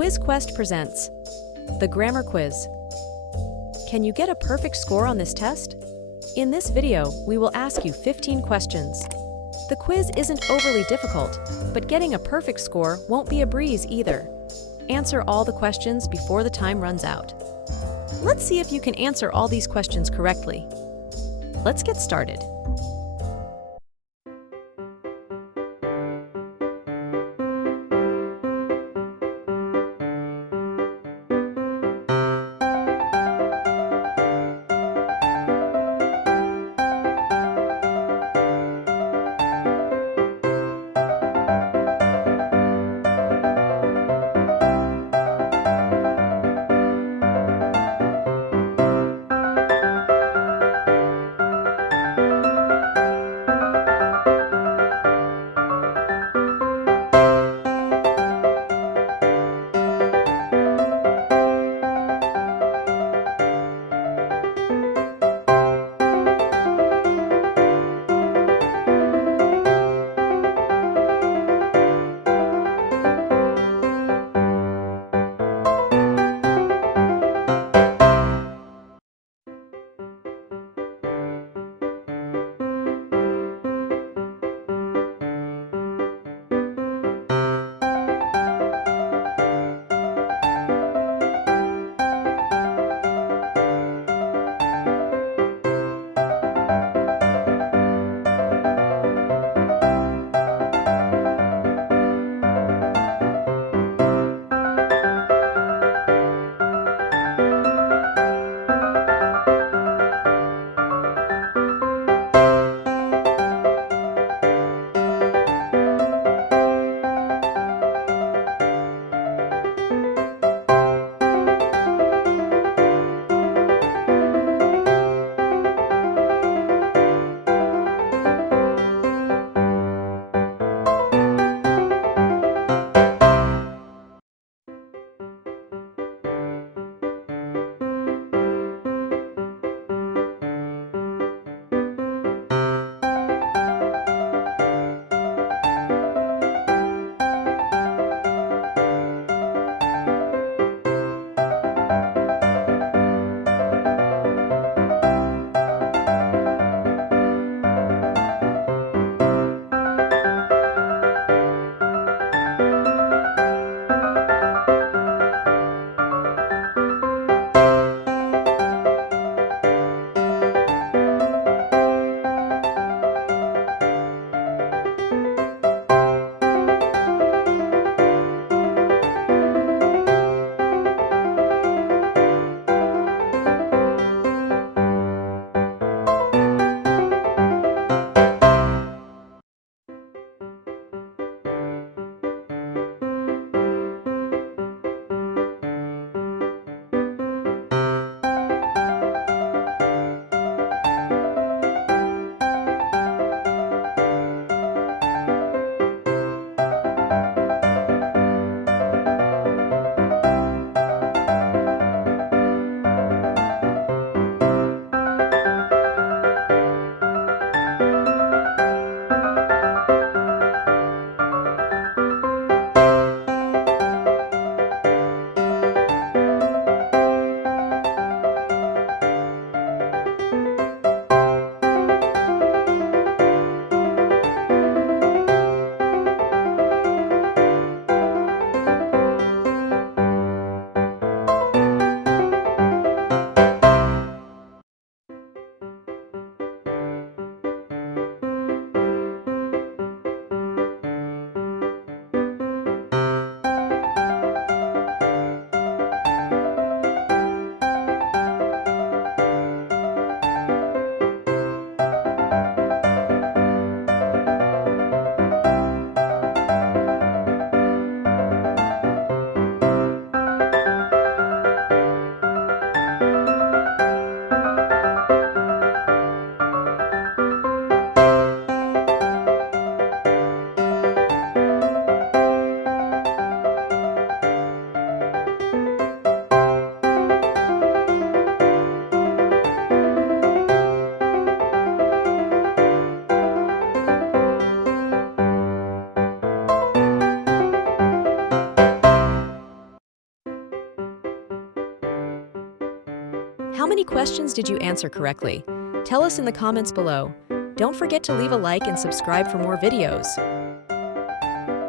Quiz Quest presents the Grammar Quiz. Can you get a perfect score on this test? In this video, we will ask you 15 questions. The quiz isn't overly difficult, but getting a perfect score won't be a breeze either. Answer all the questions before the time runs out. Let's see if you can answer all these questions correctly. Let's get started. How many questions did you answer correctly? Tell us in the comments below. Don't forget to leave a like and subscribe for more videos.